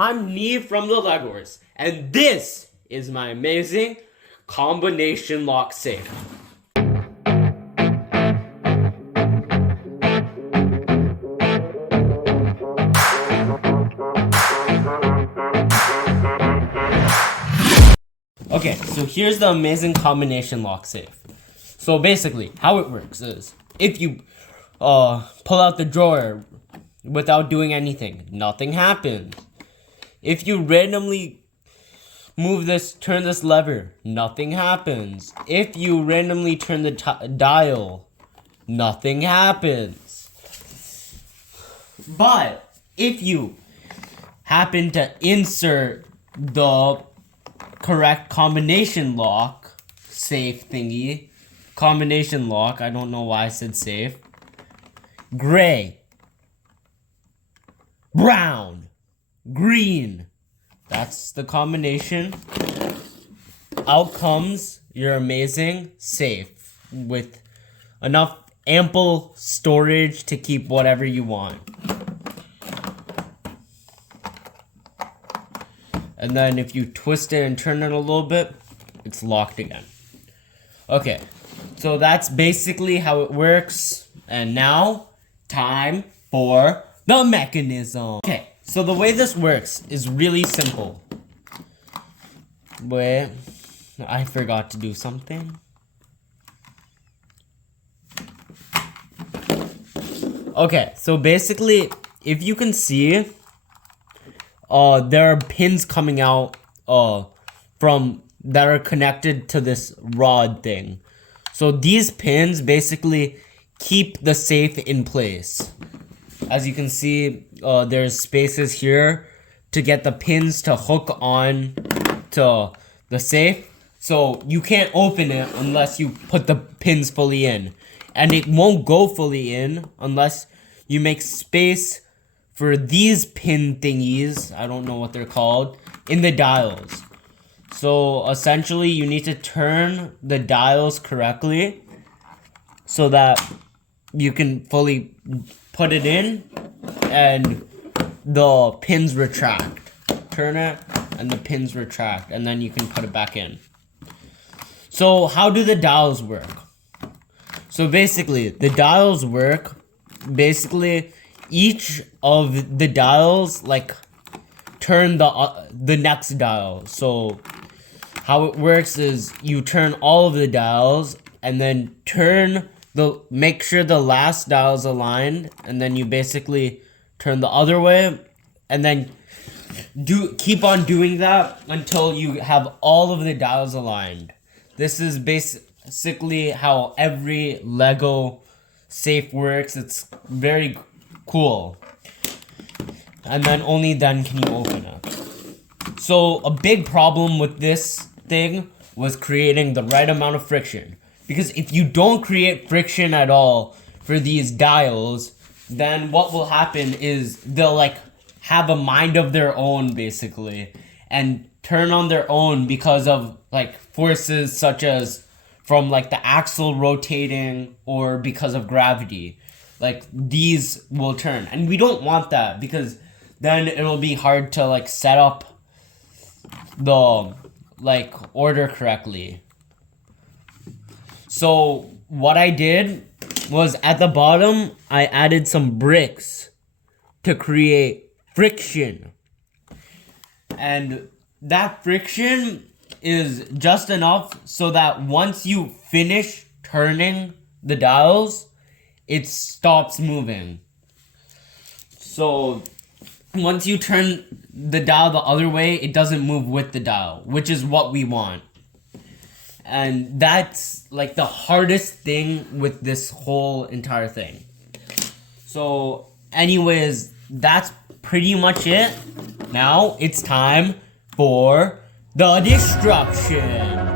I'm Neve from the Legors, and this is my amazing combination lock safe. Okay, so here's the amazing combination lock safe. So basically, how it works is, if you pull out the drawer without doing anything, nothing happens. If you randomly turn this lever, nothing happens. If you randomly turn the dial, nothing happens. But if you happen to insert the correct combination lock safe thingy, combination lock, I don't know why I said safe, gray, brown, green, that's the combination. Out comes your amazing safe with enough ample storage to keep whatever you want. And then if you twist it and turn it a little bit, it's locked again. Okay, so that's basically how it works. And now, time for the mechanism. Okay, so the way this works is really simple. Wait, I forgot to do something. Okay, so basically, if you can see, there are pins coming out from that are connected to this rod thing. So these pins basically keep the safe in place. As you can see, there's spaces here to get the pins to hook on to the safe. So you can't open it unless you put the pins fully in. And it won't go fully in unless you make space for these pin thingies, I don't know what they're called, in the dials. So essentially you need to turn the dials correctly so that you can fully put it in and the pins retract. Turn it and the pins retract and then you can put it back in. So how do the dials work? So basically the dials work, each of the dials like turn the next dial. So how it works is you turn all of the dials and then make sure the last dial is aligned, and then you basically turn the other way and then keep on doing that until you have all of the dials aligned. This is basically how every Lego safe works. It's very cool. And then only then can you open it. So a big problem with this thing was creating the right amount of friction. Because if you don't create friction at all for these dials, then what will happen is they'll like have a mind of their own basically and turn on their own because of like forces such as from like the axle rotating or because of gravity. Like these will turn, and we don't want that because then it'll be hard to like set up the like order correctly. So what I did was at the bottom I added some bricks to create friction, and that friction is just enough so that once you finish turning the dials, it stops moving. So once you turn the dial the other way, it doesn't move with the dial, which is what we want. And that's like the hardest thing with this whole entire thing. So anyways, that's pretty much it. Now it's time for the destruction.